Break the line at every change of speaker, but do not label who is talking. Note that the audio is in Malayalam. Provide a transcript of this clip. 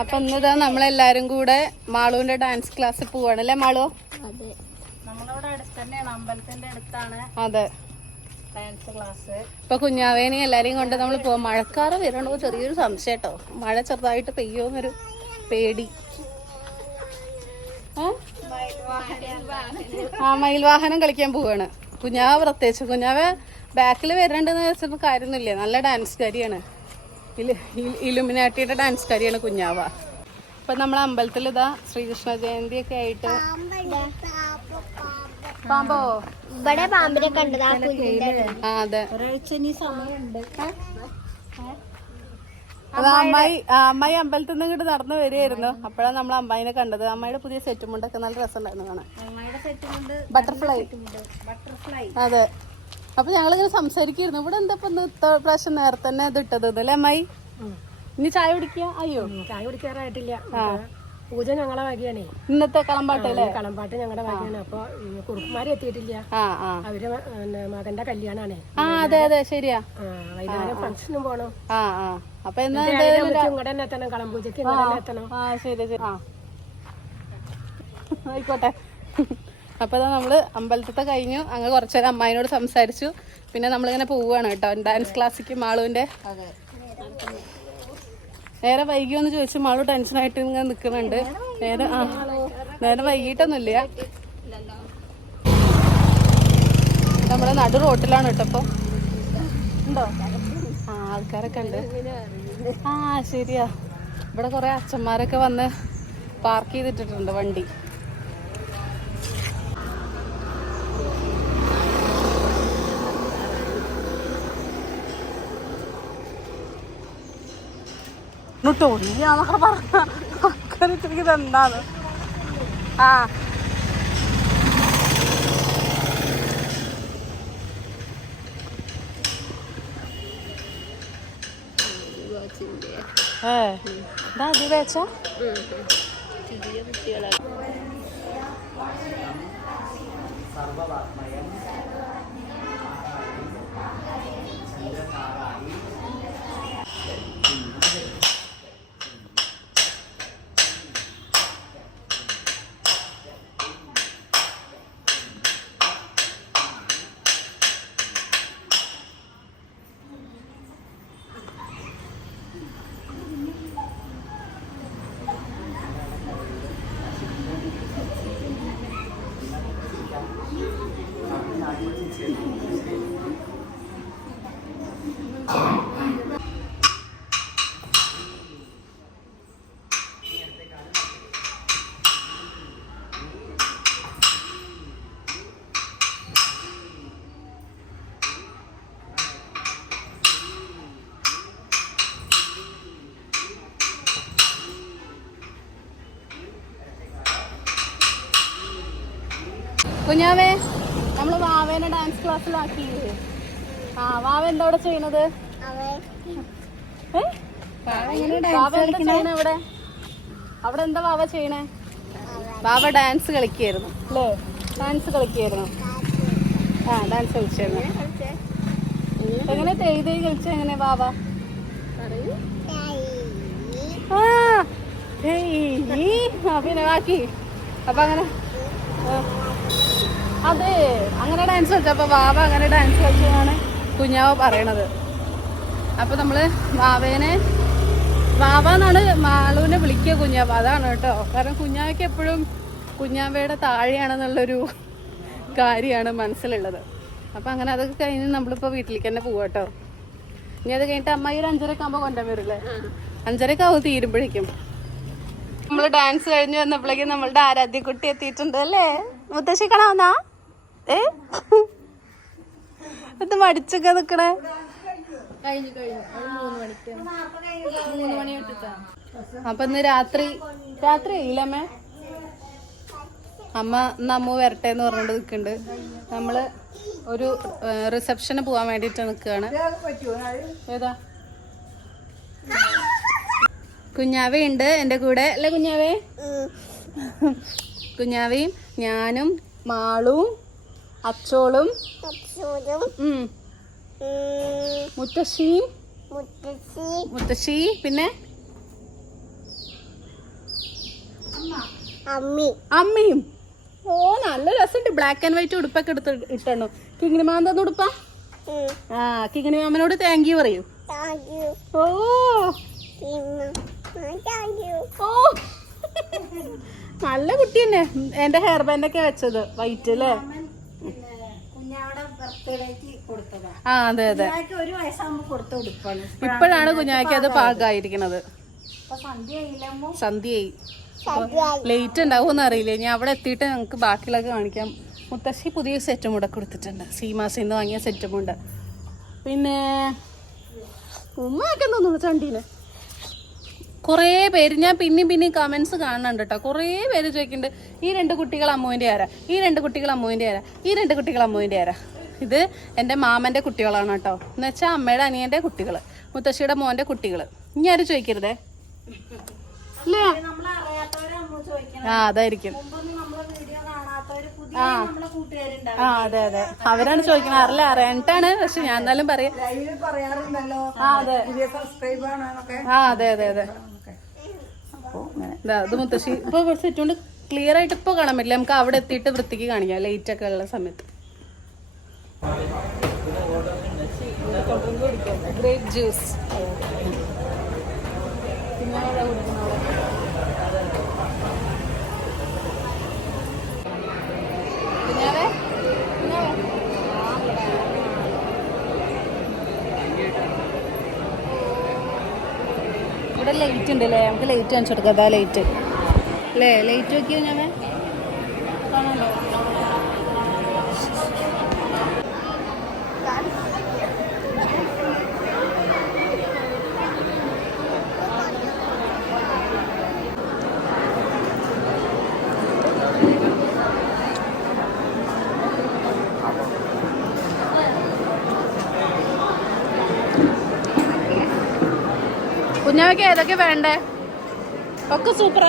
അപ്പൊ ഇന്നിതാ നമ്മളെല്ലാരും കൂടെ മാളുവിന്റെ ഡാൻസ് ക്ലാസ് പോവാണ് അല്ലേ മാളു?
അതെ.
ഡാൻസ്
ഇപ്പൊ കുഞ്ഞാവേനെ എല്ലാരെയും കൊണ്ട് നമ്മൾ പോവാം. മഴക്കാറ് വരണോ? ചെറിയൊരു സംശയം കേട്ടോ മഴ ചെറുതായിട്ട് പെയ്യോന്നൊരു പേടി? ആ മയിൽ വാഹനം കളിക്കാൻ പോവാണ്. കുഞ്ഞാവ് പ്രത്യേകിച്ച് കുഞ്ഞാവ് ബാക്കിൽ വരണ്ടെന്ന് വെച്ചിട്ട് കാര്യമൊന്നുമില്ല. നല്ല ഡാൻസ്കാരിയാണ് ഇലുമിനാട്ടിയുടെ ഡാൻസ് കാരിയാണ് കുഞ്ഞാവ. ഇപ്പൊ നമ്മളെ അമ്പലത്തിൽ ഇതാ ശ്രീകൃഷ്ണ ജയന്തി ഒക്കെ ആയിട്ട് പാമ്പോ?
ഇവിടെ പാമ്പിനെ കണ്ടത്
അതെ. അമ്മായി അമ്മായി അമ്പലത്തിൽ നിന്ന് ഇങ്ങോട്ട് നടന്നു വരികയായിരുന്നു. അപ്പോഴാണ് നമ്മൾ അമ്മായിനെ കണ്ടത്. അമ്മായിയുടെ പുതിയ സെറ്റ് മുണ്ടൊക്കെ നല്ല രസമുണ്ടായിരുന്നു കാണാൻ. ബട്ടർഫ്ലൈ
ബട്ടർഫ്ലൈ
അതെ. അപ്പൊ ഞങ്ങളിങ്ങനെ സംസാരിക്കുന്നു ഇവിടെ എന്താ ഇപ്പൊ പ്രാവശ്യം നേരത്തെ തന്നെ ഇത് ഇട്ടത് അല്ലേ അമ്മായി? ഇനി ചായ കുടിക്കുക? അയ്യോ.
ചായ കുടിക്കാറായിട്ടില്ല. പൂജ ഞങ്ങളെ വകയാണേ.
ഇന്നത്തെ കളമ്പാട്ട് അല്ലേ?
കളമ്പാട്ട് ഞങ്ങളുടെ വകയാണ്. അപ്പൊ കുറുപ്പുമാരെ എത്തിയിട്ടില്ല. അവർ മകന്റെ കല്യാണാണേ.
ആ അതെ അതെ ശരിയാ.
വൈകുന്നേരം ഫംഗ്ഷനും പോണോ.
ആ ആ. അപ്പൊ
ഇങ്ങടെ തന്നെ എത്തണം. കളമ്പൂജക്ക് ഇങ്ങോട്ട് തന്നെ എത്തണം.
ആ ശരി ശരി. ആ. ആയിക്കോട്ടെ. അപ്പൊ അതാ നമ്മൾ അമ്പലത്തെ കഴിഞ്ഞു. അങ്ങ് കുറച്ചേരം അമ്മായിനോട് സംസാരിച്ചു. പിന്നെ നമ്മളിങ്ങനെ പോവുകയാണ് കേട്ടോ. ഡാൻസ് ക്ലാസ്സിക്ക് മാളുവിന്റെ. നേരെ വൈകിയോന്ന് ചോദിച്ചു. മാളു ടെൻഷനായിട്ട് ഇങ്ങനെ നിൽക്കുന്നുണ്ട് നേരെ ആ നേരെ വൈകിട്ടൊന്നുമില്ല. നമ്മുടെ നടു റോട്ടിലാണ് കേട്ടോ ഇപ്പൊ. ഉണ്ടോ? ആ ആൾക്കാരൊക്കെ ഉണ്ട്. ആ ശരിയാ. ഇവിടെ കൊറേ അച്ഛന്മാരൊക്കെ വന്ന് പാർക്ക് ചെയ്തിട്ടിട്ടുണ്ട് വണ്ടി. ടോണിയാന്നൊക്കെ പറഞ്ഞ എന്താണ് ആ. ഏ ഇതാ അത് വെച്ചാ കുഞ്ഞാവേ നമ്മൾ വാവേനെ ഡാൻസ് ക്ലാസ്സിലാക്കിയില്ലേ ആ വാവ എന്താ അവിടെ ചെയ്യണത്? അവിടെ? അവിടെ എന്താ വാവ ചെയ്യണേ? വാവ ഡാൻസ് കളിക്കായിരുന്നു. അല്ലേ ഡാൻസ് കളിക്കായിരുന്നു. ആ ഡാൻസ് കളിച്ചായിരുന്നു. എങ്ങനെ? തെയ്ത് കളിച്ച എങ്ങനെ വാവ. ആ, പിന്നെ ബാക്കി. അപ്പൊ അങ്ങനെ ആ. അതെ അങ്ങനെ ഡാൻസ് കളിച്ചപ്പോ വാവ അങ്ങനെ ഡാൻസ് കളിച്ചതാണ് കുഞ്ഞാവ പറയണത്. അപ്പൊ നമ്മൾ വാവേനെ വാവ എന്നാണ് മാളുവിനെ വിളിക്കുക കുഞ്ഞാവ. അതാണ് കേട്ടോ. കാരണം കുഞ്ഞാവയ്ക്ക് എപ്പോഴും കുഞ്ഞാവയുടെ താഴെയാണെന്നുള്ളൊരു കാര്യമാണ് മനസ്സിലുള്ളത്. അപ്പൊ അങ്ങനെ അതൊക്കെ കഴിഞ്ഞ് നമ്മളിപ്പോ വീട്ടിലേക്ക് തന്നെ പോവാ കേട്ടോ. ഇനി അത് കഴിഞ്ഞിട്ട് അമ്മായി ഒരു അഞ്ചരക്ക് ആകുമ്പോ കൊണ്ടുവരില്ലേ വരില്ലേ? അഞ്ചരക്ക് ആവും തീരുമ്പോഴേക്കും. നമ്മൾ ഡാൻസ് കഴിഞ്ഞ് വന്നപ്പോഴേക്കും നമ്മളുടെ ആരാധ്യക്കുട്ടി എത്തിയിട്ടുണ്ട് അല്ലേ? മുത്തശ്ശി ഏ? ഇത് മടിച്ചൊക്കെ നിക്കണേ?
കഴിഞ്ഞു കഴിഞ്ഞു. മൂന്ന് മണിക്ക്. മൂന്ന് മണി തൊട്ടിട്ടാ.
അപ്പൊ ഇന്ന് രാത്രി രാത്രി ഇല്ലമ്മേ അമ്മ. ഇന്ന് അമ്മ വരട്ടെ എന്ന് പറഞ്ഞിട്ട് നിൽക്കുന്നുണ്ട് നമ്മൾ ഒരു റിസപ്ഷന് പോവാൻ വേണ്ടിട്ട് നിൽക്കുകയാണ് ഏതാ? കുഞ്ഞാവേ ഉണ്ട് എന്റെ കൂടെ. അല്ലേ കുഞ്ഞാവേ? കുഞ്ഞാവേയും ഞാനും മാളും അച്ചോളും ഉം, മുത്തശ്ശിയും
മുത്തശ്ശി
മുത്തശ്ശി പിന്നെ?
അമ്മി.
അമ്മയും. ഓ നല്ല രസമുണ്ട്. ബ്ലാക്ക് ആൻഡ് വൈറ്റ് ഉടുപ്പൊക്കെ എടുത്ത് ഇട്ടണോ. കിങ്ങിണി മാന്തെന്ന് ഉടുപ്പാ?
ഉം.
ആ കിങ്ങിണി മാമനോട് താങ്ക് യു പറയൂ. ഓ. ഓ. നല്ല കുട്ടി തന്നെ എന്റെ ഹെയർ ബാൻഡ് ഒക്കെ വെച്ചത്. വൈറ്റ് അല്ലേ ആ അതെ അതെ. ഇപ്പോഴാണ് കുഞ്ഞാക്ക് അത്
ആയില്ലമ്മോ
സന്ധ്യയായി ലേറ്റ് ഉണ്ടാവുമെന്ന് അറിയില്ല? ഞാൻ അവിടെ എത്തിയിട്ട് ഞങ്ങൾക്ക് ബാക്കിയുള്ളതൊക്കെ കാണിക്കാം. മുത്തശ്ശി പുതിയ സെറ്റും കൂടെ കൊടുത്തിട്ടുണ്ട്. സീമാസിൽ നിന്ന് വാങ്ങിയ സെറ്റും ഉണ്ട്. പിന്നെ ഉമ്മയൊക്കെ തോന്നുന്നു ചണ്ടീന് കുറേ പേര് ഞാൻ പിന്നെയും പിന്നെയും കമൻസ് കാണുന്നുണ്ട് കേട്ടോ കുറേ പേര് ചോദിക്കുന്നുണ്ട് ഈ രണ്ട് കുട്ടികൾ അമ്മുവിന്റെ ആരാ? ഈ രണ്ട് കുട്ടികൾ അമ്മുവിന്റെ ആരാ? ഈ രണ്ട് കുട്ടികൾ അമ്മുവിന്റെ ആരാ? ഇത് എന്റെ മാമന്റെ കുട്ടികളാണ് കേട്ടോ. എന്ന് വെച്ചാൽ അമ്മയുടെ അനിയന്റെ കുട്ടികൾ മുത്തശ്ശിയുടെ മോന്റെ കുട്ടികൾ ഇനി ആരും ചോദിക്കരുതേ? ആ അതായിരിക്കും.
ആ.
ആ അതെ അതെ. അവരാണ് ചോദിക്കുന്നത് അറിയില്ല അറിയാനിട്ടാണ് പക്ഷെ ഞാൻ എന്നാലും പറയാം.
ലൈവിൽ പറയാറുണ്ടല്ലോ
ആ അതെ.
പുതിയ സബ്സ്ക്രൈബ് ആണെന്നൊക്കെ
ആ അതെ അതെ അതെ. അത് ഇത് മുത്തശ്ശി. ഇപ്പൊ സെറ്റുകൊണ്ട് ക്ലിയർ ആയിട്ട് ഇപ്പൊ കാണാൻ പറ്റില്ല. നമുക്ക് അവിടെ എത്തിയിട്ട് വൃത്തിക്ക് കാണിക്കാം. ലൈറ്റ് ഒക്കെ ഉള്ള സമയത്ത്. Grape juice? ഇവിടെ ലൈറ്റ് ഉണ്ട് അല്ലേ നമുക്ക് ലൈറ്റ് കാണിച്ചു അതാ ലൈറ്റ് അല്ലേ ലൈറ്റ് നോക്കിയോ ഞാൻ കാണാമല്ലോ കുഞ്ഞാവയ്ക്ക് ഏതൊക്കെ വേണ്ടേ? ഒക്കെ സൂപ്പറാ